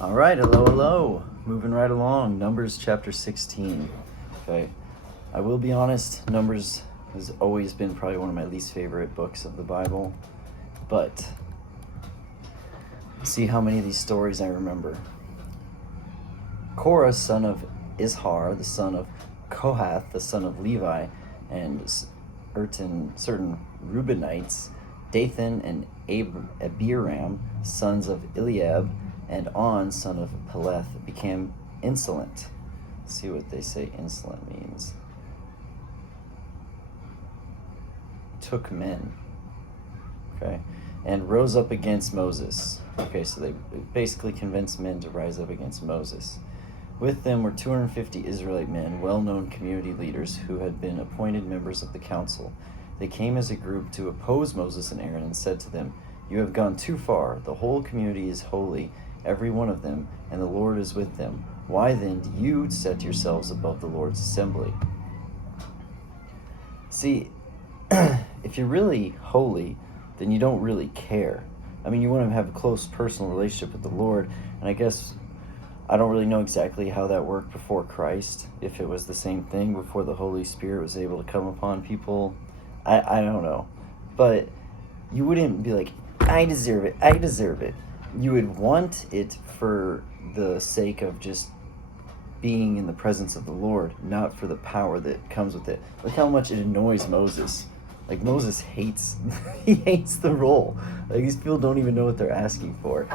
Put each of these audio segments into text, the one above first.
All right, hello. Moving right along, Numbers chapter 16. Okay, I will be honest, Numbers has always been probably one of my least favorite books of the Bible, but see how many of these stories I remember. Korah, son of Izhar, the son of Kohath, the son of Levi, and certain Reubenites, Dathan and Abiram, sons of Eliab, and On, son of Peleth, became insolent. Let's see what they say insolent means. Took men. Okay. And rose up against Moses. Okay, so they basically convinced men to rise up against Moses. With them were 250 Israelite men, well-known community leaders who had been appointed members of the council. They came as a group to oppose Moses and Aaron and said to them, "You have gone too far. The whole community is holy, every one of them, and the Lord is with them. Why then do you set yourselves above the Lord's assembly?" See, if you're really holy, then you don't really care. I mean, you want to have a close personal relationship with the Lord, and I guess I don't really know exactly how that worked before Christ, if it was the same thing before the Holy Spirit was able to come upon people. I don't know. But you wouldn't be like, I deserve it. You would want it for the sake of just being in the presence of the Lord, not for the power that comes with it. Look how much it annoys Moses. Like, Moses hates, he hates the role. Like, these people don't even know what they're asking for.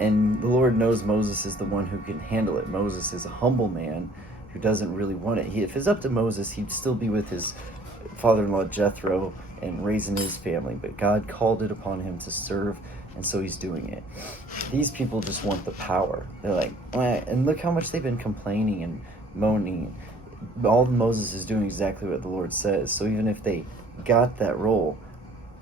And the Lord knows Moses is the one who can handle it. Moses is a humble man who doesn't really want it. If it's up to Moses, he'd still be with his father-in-law Jethro and raising his family. But God called it upon him to serve, and so he's doing it. These people just want the power. They're like, and look how much they've been complaining and moaning. All Moses is doing exactly what the Lord says. So even if they got that role,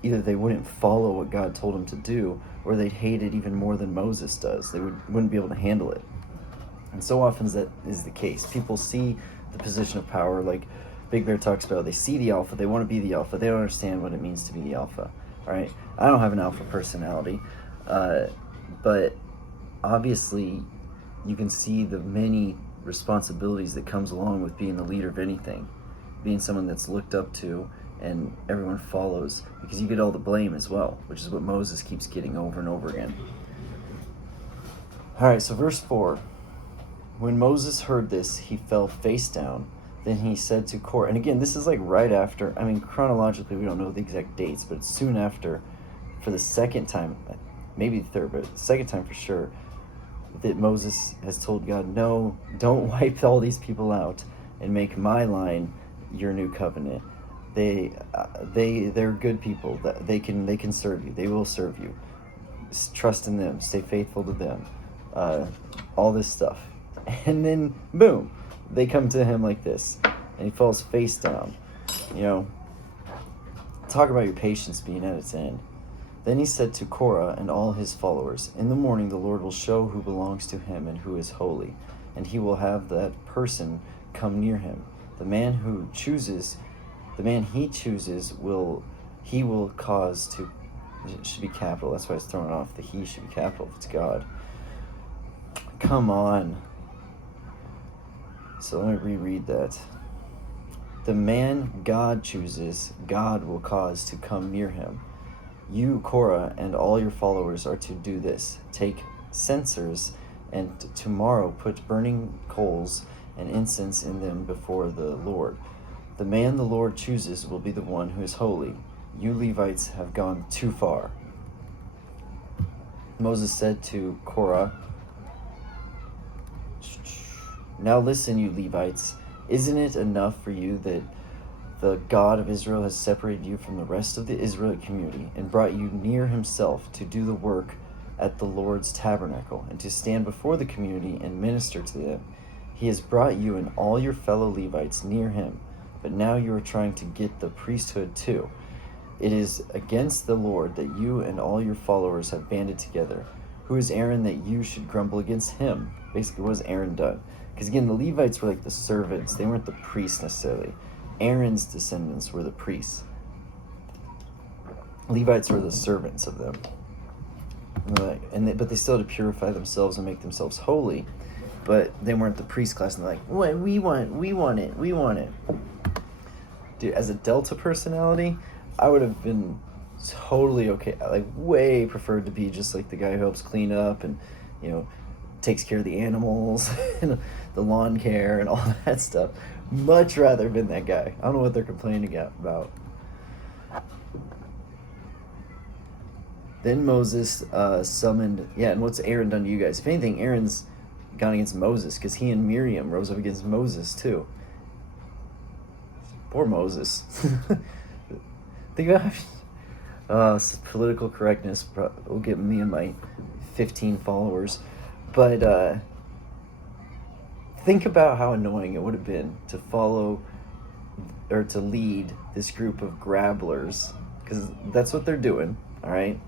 either they wouldn't follow what God told them to do, or they'd hate it even more than Moses does. They wouldn't be able to handle it. And so often that is the case. People see the position of power, like Big Bear talks about. They see the alpha, they want to be the alpha. They don't understand what it means to be the alpha. All right? I don't have an alpha personality, but obviously you can see the many responsibilities that comes along with being the leader of anything, being someone that's looked up to and everyone follows, because you get all the blame as well, which is what Moses keeps getting over and over again. All right, so verse 4. When Moses heard this, he fell face down. Then he said to Korah, and again, this is like right after, I mean, chronologically, we don't know the exact dates, but it's soon after, for the second time, maybe the third, but the second time for sure, that Moses has told God, no, don't wipe all these people out and make my line your new covenant. They're good people. They can serve you. They will serve you. Trust in them. Stay faithful to them. All this stuff. And then, boom, they come to him like this, and he falls face down. You know, talk about your patience being at its end. Then he said to Korah and all his followers, "In the morning the Lord will show who belongs to him and who is holy, and he will have that person come near him. The man he chooses he will cause to," it should be capital, that's why it's thrown off, the he should be capital if it's God. Come on. So let me reread that. The man God chooses, God will cause to come near him. You, Korah, and all your followers are to do this. Take censers, and tomorrow put burning coals and incense in them before the Lord. The man the Lord chooses will be the one who is holy. You Levites have gone too far. Moses said to Korah, "Now listen, you Levites. Isn't it enough for you that the God of Israel has separated you from the rest of the Israelite community and brought you near himself to do the work at the Lord's tabernacle and to stand before the community and minister to them? He has brought you and all your fellow Levites near him, but now you are trying to get the priesthood too. It is against the Lord that you and all your followers have banded together. Who is Aaron that you should grumble against him?" Basically, what has Aaron done? Because again, the Levites were like the servants. They weren't the priests necessarily. Aaron's descendants were the priests. Levites were the servants of them. But they still had to purify themselves and make themselves holy. But they weren't the priest class, and they're like, "What we want it." Dude, as a Delta personality, I would have been totally okay. Like, way preferred to be just like the guy who helps clean up and, takes care of the animals and the lawn care and all that stuff. Much rather been that guy. I don't know what they're complaining about. Then Moses summoned, and what's Aaron done to you guys? If anything, Aaron's gone against Moses, because he and Miriam rose up against Moses too. Poor Moses. Think about political correctness will get me and my 15 followers. But think about how annoying it would have been to follow or to lead this group of grabblers, because that's what they're doing, all right?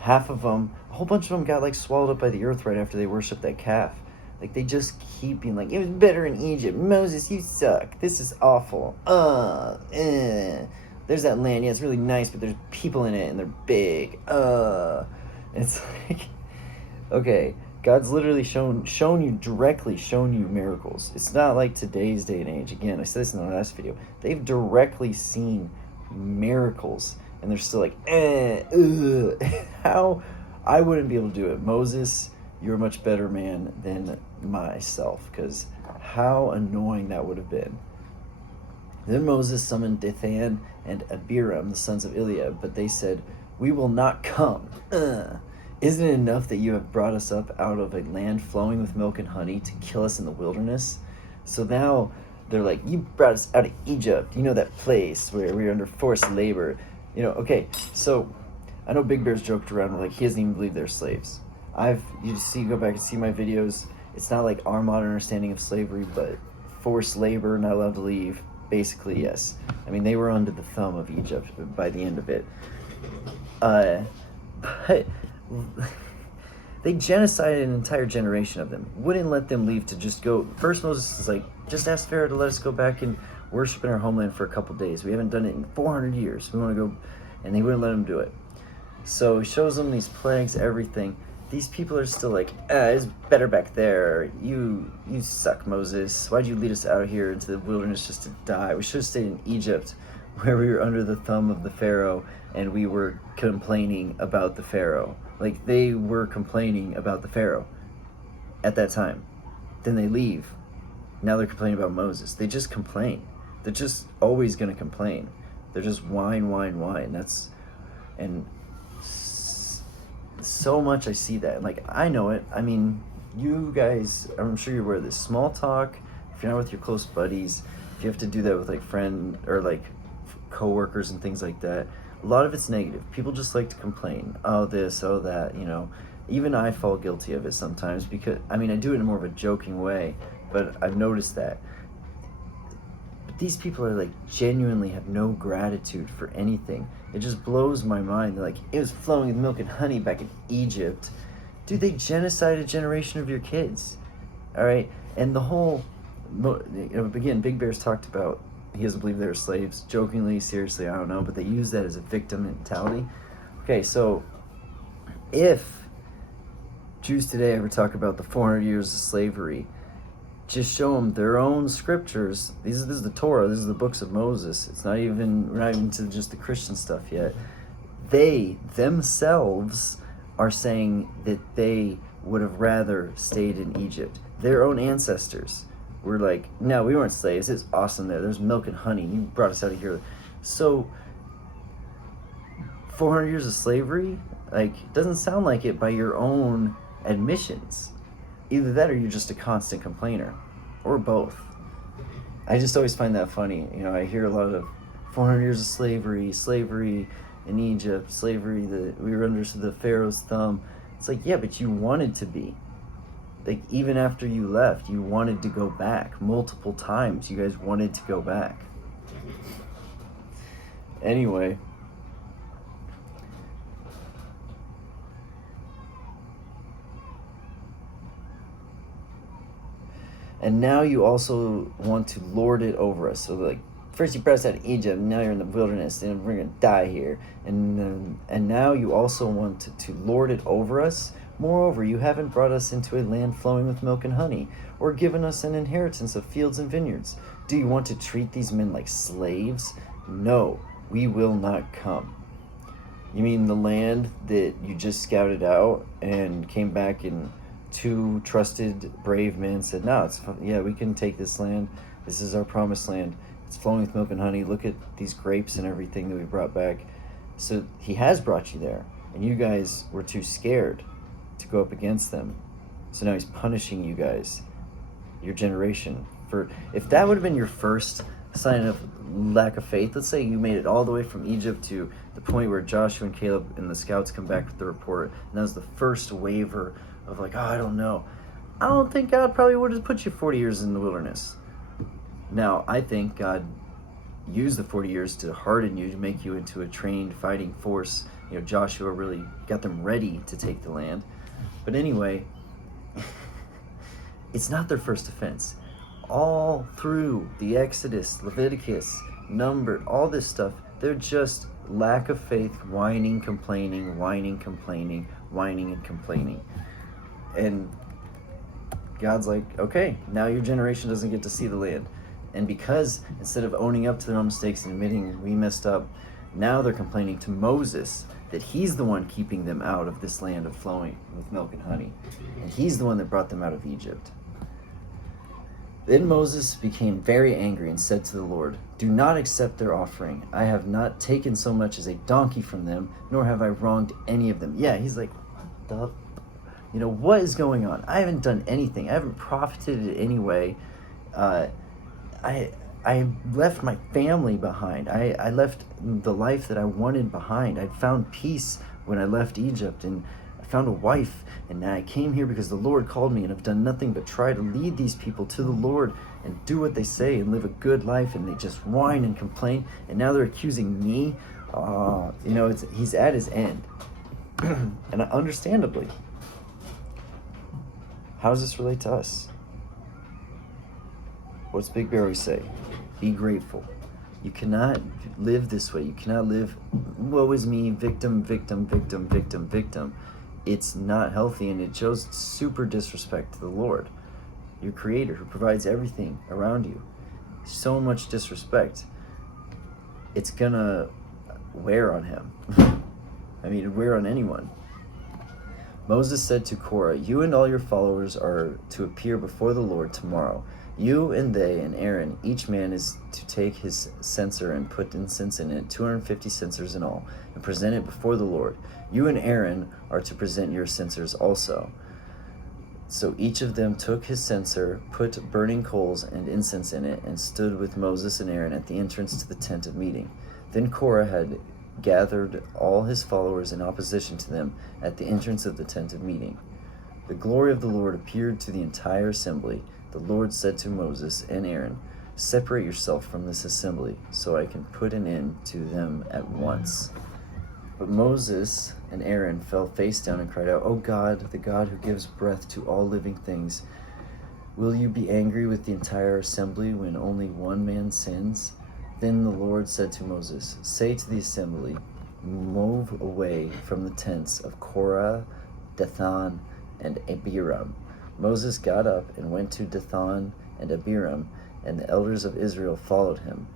Half of them, a whole bunch of them got like swallowed up by the earth right after they worshiped that calf. Like, they just keep being like, it was better in Egypt. Moses, you suck. This is awful. There's that land. Yeah, it's really nice, but there's people in it, and they're big. It's like, okay, God's literally shown you miracles. It's not like today's day and age. Again, I said this in the last video. They've directly seen miracles, and they're still like, How? I wouldn't be able to do it. Moses, you're a much better man than myself, because how annoying that would have been. Then Moses summoned Dathan and Abiram, the sons of Eliab, but they said, we will not come. Isn't it enough that you have brought us up out of a land flowing with milk and honey to kill us in the wilderness? So now they're like, you brought us out of Egypt, that place where we were under forced labor. Okay, so I know Big Bear's joked around, like, he doesn't even believe they're slaves. Go back and see my videos. It's not like our modern understanding of slavery, but forced labor, not allowed to leave. Basically, yes. I mean, they were under the thumb of Egypt by the end of it. But they genocided an entire generation of them. Wouldn't let them leave to just go. First, Moses is like, just ask Pharaoh to let us go back and worship in our homeland for a couple days. We haven't done it in 400 years. We want to go. And they wouldn't let him do it. So he shows them these plagues, everything. These people are still like, it's better back there. You suck, Moses. Why'd you lead us out here into the wilderness just to die? We should have stayed in Egypt, where we were under the thumb of the Pharaoh, and we were complaining about the Pharaoh. Like, they were complaining about the Pharaoh at that time. Then they leave. Now they're complaining about Moses. They just complain. They're just always going to complain. They're just whine. And so much I see that. Like, I know it. I mean, you guys, I'm sure you're aware of this. Small talk, if you're not with your close buddies, if you have to do that with like friend or like coworkers and things like that, a lot of it's negative. People just like to complain. Oh, this, oh, that, Even I fall guilty of it sometimes, because, I mean, I do it in more of a joking way, but I've noticed that. But these people are like, genuinely have no gratitude for anything. It just blows my mind. They're like, it was flowing with milk and honey back in Egypt. Dude, they genocided a generation of your kids. All right? And the whole, again, Big Bear's talked about, he doesn't believe they're slaves. Jokingly, seriously, I don't know. But they use that as a victim mentality. Okay, so if Jews today ever talk about the 400 years of slavery, just show them their own scriptures. This is the Torah. This is the books of Moses. We're not even to just the Christian stuff yet. They themselves are saying that they would have rather stayed in Egypt. Their own ancestors were like, no, we weren't slaves. It's awesome there. There's milk and honey. You brought us out of here. So 400 years of slavery, like, doesn't sound like it by your own admissions. Either that or you're just a constant complainer, or both. I just always find that funny. I hear a lot of 400 years of slavery in Egypt, slavery that we were under the Pharaoh's thumb. It's like, yeah, but you wanted to be. Like, even after you left, you wanted to go back. Multiple times, you guys wanted to go back. Anyway. And now you also want to lord it over us. So, like, first you brought us out of Egypt, and now you're in the wilderness, and we're going to die here. And now you also want to lord it over us? Moreover, you haven't brought us into a land flowing with milk and honey, or given us an inheritance of fields and vineyards. Do you want to treat these men like slaves? No, we will not come. You mean the land that you just scouted out and came back and two trusted, brave men said, no, we can take this land. This is our promised land. It's flowing with milk and honey. Look at these grapes and everything that we brought back. So he has brought you there, and you guys were too scared to go up against them. So now he's punishing you guys, your generation. For if that would have been your first sign of lack of faith, let's say you made it all the way from Egypt to the point where Joshua and Caleb and the scouts come back with the report, and that was the first waver of like, oh, I don't know. I don't think God probably would have put you 40 years in the wilderness. Now, I think God used the 40 years to harden you, to make you into a trained fighting force. Joshua really got them ready to take the land. But anyway, it's not their first offense. All through the Exodus, Leviticus, Number, all this stuff, they're just lack of faith, whining, complaining, whining, complaining, whining, and complaining. And God's like, okay, now your generation doesn't get to see the land. And because instead of owning up to their own mistakes and admitting we messed up, now they're complaining to Moses that he's the one keeping them out of this land of flowing with milk and honey. And he's the one that brought them out of Egypt. Then Moses became very angry and said to the Lord, do not accept their offering. I have not taken so much as a donkey from them, nor have I wronged any of them. Yeah, he's like, what the? What is going on? I haven't done anything. I haven't profited in any way. I left my family behind. I left the life that I wanted behind. I found peace when I left Egypt, and I found a wife, and I came here because the Lord called me, and I've done nothing but try to lead these people to the Lord and do what they say and live a good life, and they just whine and complain, and now they're accusing me. He's at his end. And understandably. How does this relate to us? What's Big Bear always say? Be grateful. You cannot live this way. You cannot live, woe is me, victim, victim, victim, victim, victim. It's not healthy, and it shows super disrespect to the Lord, your creator, who provides everything around you. So much disrespect. It's gonna wear on him. It'd wear on anyone. Moses said to Korah, you and all your followers are to appear before the Lord tomorrow. You and they and Aaron, each man is to take his censer and put incense in it, 250 censers in all, and present it before the Lord. You and Aaron are to present your censers also. So each of them took his censer, put burning coals and incense in it, and stood with Moses and Aaron at the entrance to the tent of meeting. Then Korah had gathered all his followers in opposition to them at the entrance of the tent of meeting. The glory of the Lord appeared to the entire assembly. The Lord said to Moses and Aaron, separate yourself from this assembly, so I can put an end to them at once. But Moses and Aaron fell face down and cried out, O God, the God who gives breath to all living things, will you be angry with the entire assembly when only one man sins? Then the Lord said to Moses, say to the assembly, move away from the tents of Korah, Dathan, and Abiram. Moses got up and went to Dathan and Abiram, and the elders of Israel followed him.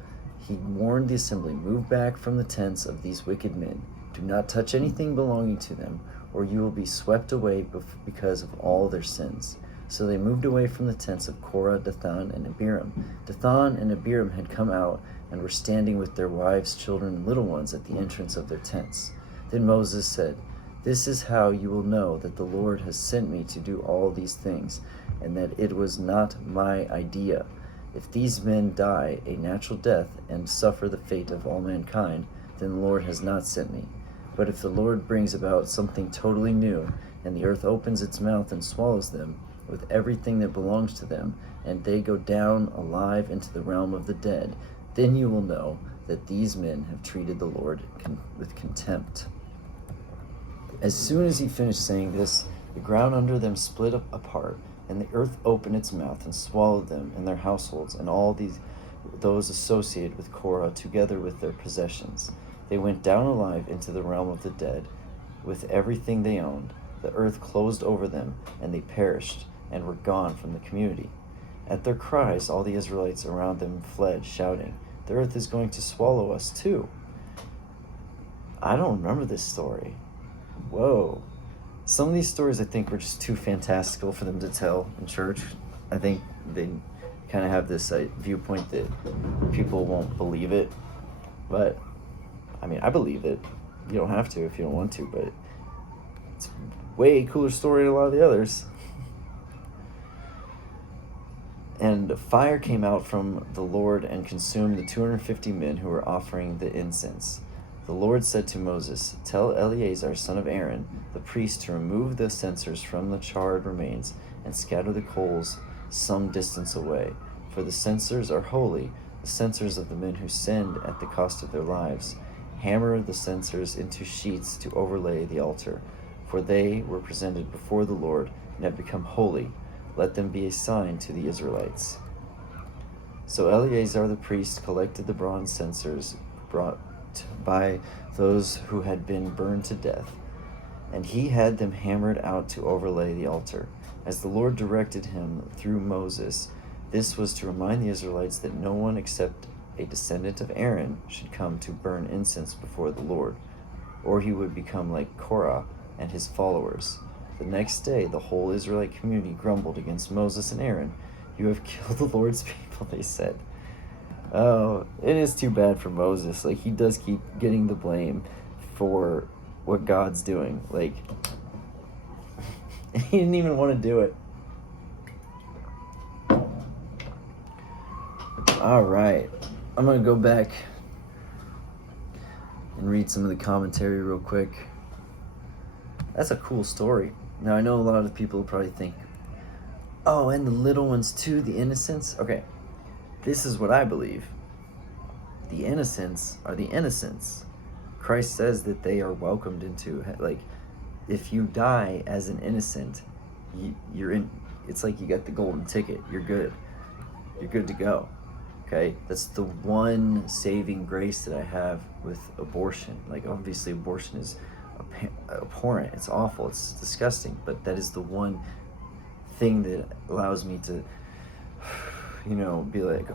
He warned the assembly, move back from the tents of these wicked men. Do not touch anything belonging to them, or you will be swept away because of all their sins. So they moved away from the tents of Korah, Dathan, and Abiram. Dathan and Abiram had come out and were standing with their wives, children, and little ones at the entrance of their tents. Then Moses said, this is how you will know that the Lord has sent me to do all these things, and that it was not my idea. If these men die a natural death and suffer the fate of all mankind, then the Lord has not sent me. But if the Lord brings about something totally new, and the earth opens its mouth and swallows them, with everything that belongs to them, and they go down alive into the realm of the dead, then you will know that these men have treated the Lord with contempt. As soon as he finished saying this, the ground under them split apart, and the earth opened its mouth and swallowed them and their households and all these those associated with Korah together with their possessions. They went down alive into the realm of the dead with everything they owned. The earth closed over them, and they perished and were gone from the community. At their cries, all the Israelites around them fled, shouting, "The earth is going to swallow us too." I don't remember this story. Whoa. Some of these stories I think were just too fantastical for them to tell in church. I think they kind of have this viewpoint that people won't believe it. But, I mean, I believe it. You don't have to if you don't want to, but it's a way cooler story than a lot of the others. And fire came out from the Lord and consumed the 250 men who were offering the incense. The Lord said to Moses, "Tell Eleazar, son of Aaron, the priest, to remove the censers from the charred remains and scatter the coals some distance away. For the censers are holy, the censers of the men who sinned at the cost of their lives. Hammer the censers into sheets to overlay the altar, for they were presented before the Lord and have become holy. Let them be a sign to the Israelites." So Eleazar the priest collected the bronze censers brought by those who had been burned to death, and he had them hammered out to overlay the altar, as the Lord directed him through Moses. This was to remind the Israelites that no one except a descendant of Aaron should come to burn incense before the Lord, or he would become like Korah and his followers. The next day, the whole Israelite community grumbled against Moses and Aaron. "You have killed the Lord's people," they said. Oh, it is too bad for Moses. Like, he does keep getting the blame for what God's doing. Like, he didn't even want to do it. All right. I'm going to go back and read some of the commentary real quick. That's a cool story. Now, I know a lot of people probably think, oh, and the little ones too, the innocents. Okay. This is what I believe. The innocents are the innocents. Christ says that they are welcomed into, like, if you die as an innocent, you're in, it's like you got the golden ticket. You're good. You're good to go. Okay? That's the one saving grace that I have with abortion. Like, obviously abortion is abhorrent. It's awful. It's disgusting. But that is the one thing that allows me to, be like,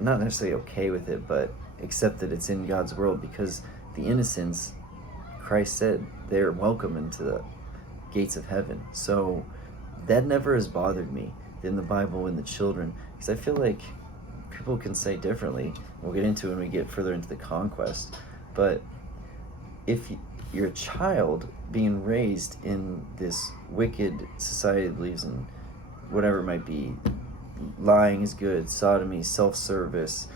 not necessarily okay with it, but accept that it's in God's world, because the innocents, Christ said, they're welcome into the gates of heaven. So that never has bothered me in the Bible and the children, because I feel like people can say differently. We'll get into it when we get further into the conquest. But if you're a child being raised in this wicked society that believes in whatever it might be, lying is good, sodomy, self-service,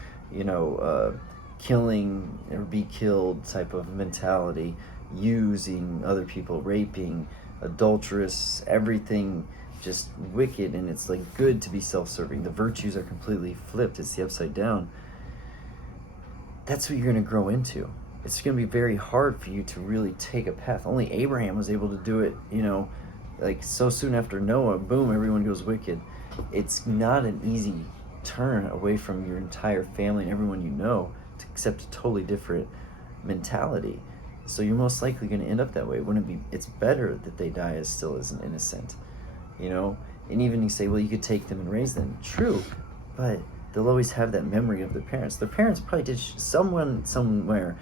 killing or be killed type of mentality, using other people, raping, adulterous, everything just wicked, and it's like good to be self-serving. The virtues are completely flipped. It's the upside down. That's what you're going to grow into. It's going to be very hard for you to really take a path. Only Abraham was able to do it, like so soon after Noah, boom, everyone goes wicked. It's not an easy turn away from your entire family and everyone you know to accept a totally different mentality. So you're most likely going to end up that way. Wouldn't it be? It's better that they die still as an innocent, And even you say, well, you could take them and raise them. True, but they'll always have that memory of their parents. Their parents probably did. Someone somewhere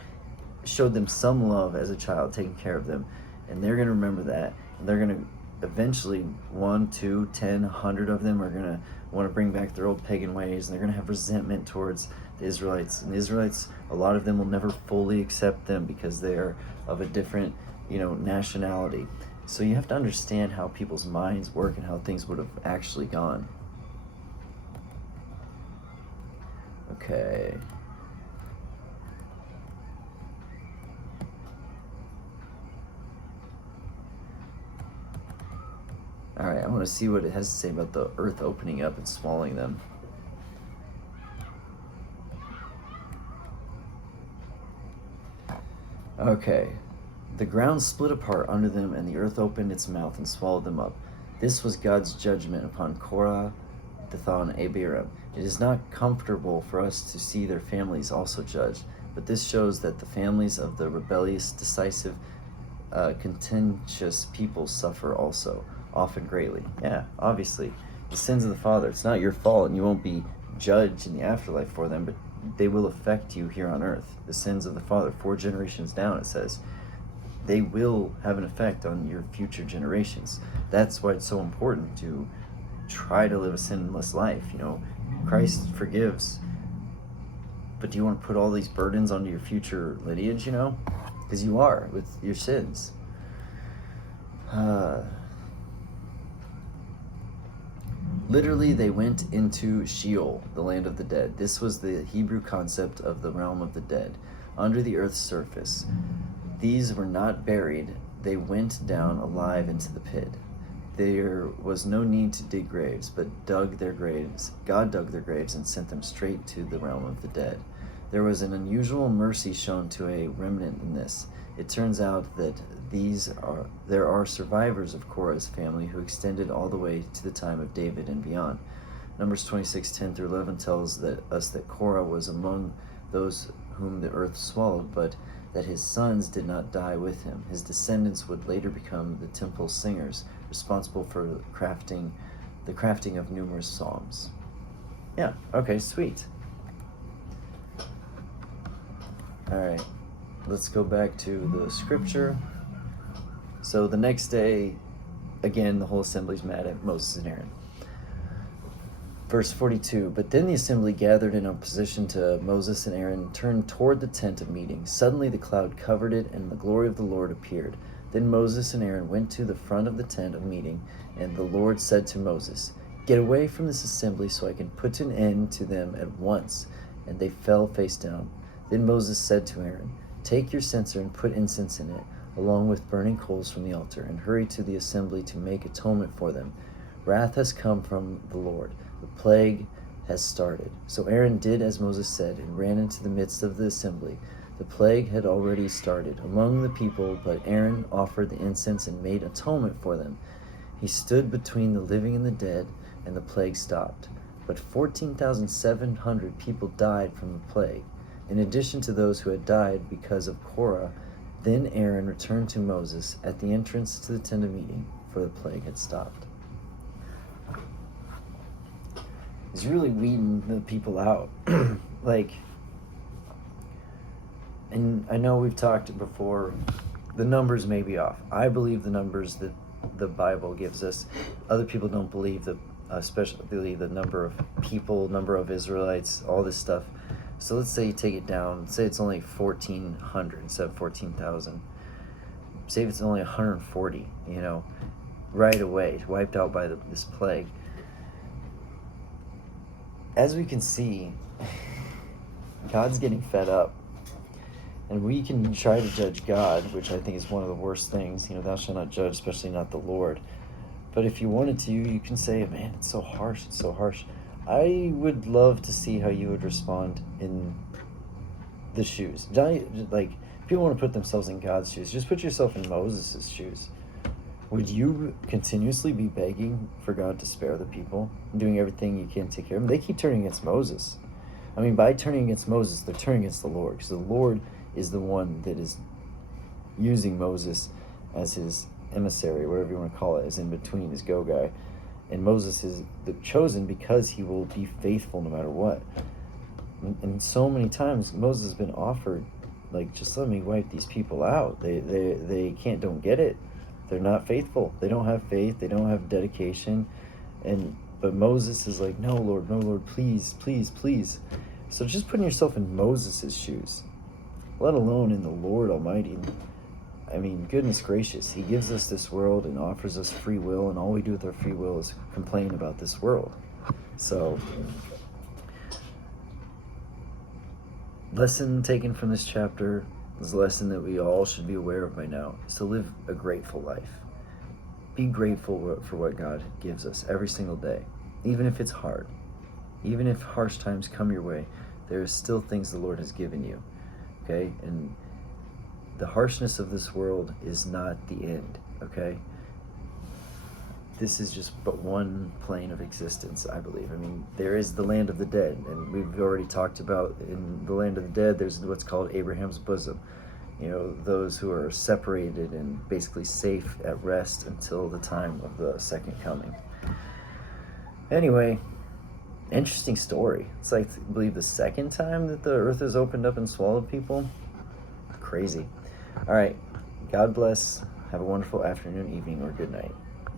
showed them some love as a child, taking care of them, and they're going to remember that, and they're going to eventually 1, 2, 10, 100 of them are going to want to bring back their old pagan ways, and they're going to have resentment towards the Israelites. And the Israelites, a lot of them will never fully accept them because they are of a different, nationality. So you have to understand how people's minds work and how things would have actually gone. Okay. All right, I want to see what it has to say about the earth opening up and swallowing them. Okay. The ground split apart under them, and the earth opened its mouth and swallowed them up. This was God's judgment upon Korah, Dathan, Abiram. It is not comfortable for us to see their families also judged, but this shows that the families of the rebellious, decisive, contentious people suffer also, often greatly. Yeah, obviously. The sins of the father, it's not your fault, and you won't be judged in the afterlife for them, but they will affect you here on earth. The sins of the father, 4 generations down, it says, they will have an effect on your future generations. That's why it's so important to try to live a sinless life. Christ forgives, but do you want to put all these burdens onto your future lineage? Because you are with your sins. Literally, they went into Sheol, the land of the dead. This was the Hebrew concept of the realm of the dead, under the earth's surface. These were not buried. They went down alive into the pit. There was no need to dig graves, but God dug their graves and sent them straight to the realm of the dead. There was an unusual mercy shown to a remnant in this. It turns out that there are survivors of Korah's family who extended all the way to the time of David and beyond. Numbers 26:10-11 tells us that Korah was among those whom the earth swallowed, but that his sons did not die with him. His descendants would later become the temple singers, responsible for the crafting of numerous psalms. Yeah, okay, sweet. All right, let's go back to the scripture. So the next day, again, the whole assembly's mad at Moses and Aaron. Verse 42, but then the assembly gathered in opposition to Moses and Aaron turned toward the tent of meeting. Suddenly the cloud covered it, and the glory of the Lord appeared. Then Moses and Aaron went to the front of the tent of meeting, and the Lord said to Moses, get away from this assembly so I can put an end to them at once. And they fell face down. Then Moses said to Aaron, take your censer and put incense in it, along with burning coals from the altar, and hurry to the assembly to make atonement for them. Wrath has come from the Lord. The plague has started. So Aaron did as Moses said and ran into the midst of the assembly. The plague had already started among the people, but Aaron offered the incense and made atonement for them. He stood between the living and the dead, and the plague stopped. But 14,700 people died from the plague, in addition to those who had died because of Korah. Then Aaron returned to Moses at the entrance to the tent of meeting, for the plague had stopped. He's really weeding the people out. And I know we've talked before, the numbers may be off. I believe the numbers that the Bible gives us. Other people don't believe especially the number of people, number of Israelites, all this stuff. So let's say you take it down, say it's only 1,400 instead of 14,000. Say if it's only 140, right away, wiped out by this plague. As we can see, God's getting fed up. And we can try to judge God, which I think is one of the worst things. Thou shalt not judge, especially not the Lord. But if you wanted to, you can say, man, it's so harsh, it's so harsh. I would love to see how you would respond in the shoes. People want to put themselves in God's shoes. Just put yourself in Moses' shoes. Would you continuously be begging for God to spare the people, doing everything you can to take care of them? They keep turning against Moses. By turning against Moses, they're turning against the Lord, because the Lord is the one that is using Moses as his emissary, whatever you want to call it, as in between, his go guy. And Moses is the chosen because he will be faithful no matter what. And so many times Moses has been offered, just let me wipe these people out. They don't get it. They're not faithful. They don't have faith. They don't have dedication. But Moses is like, no, Lord, please, please, please. So just putting yourself in Moses' shoes, let alone in the Lord Almighty. Goodness gracious, he gives us this world and offers us free will, and all we do with our free will is complain about this world. So, lesson taken from this chapter is a lesson that we all should be aware of by now, is to live a grateful life. Be grateful for what God gives us every single day, even if it's hard. Even if harsh times come your way, there are still things the Lord has given you, okay? And the harshness of this world is not the end, okay? this is just but one plane of existence, I believe. I mean, there is the land of the dead, and we've already talked about in the land of the dead, there's what's called Abraham's bosom. You know, those who are separated and basically safe at rest until the time of the second coming. Anyway, interesting story. It's like, I believe, the second time that the earth has opened up and swallowed people. Crazy. All right. God bless. Have a wonderful afternoon, evening, or good night.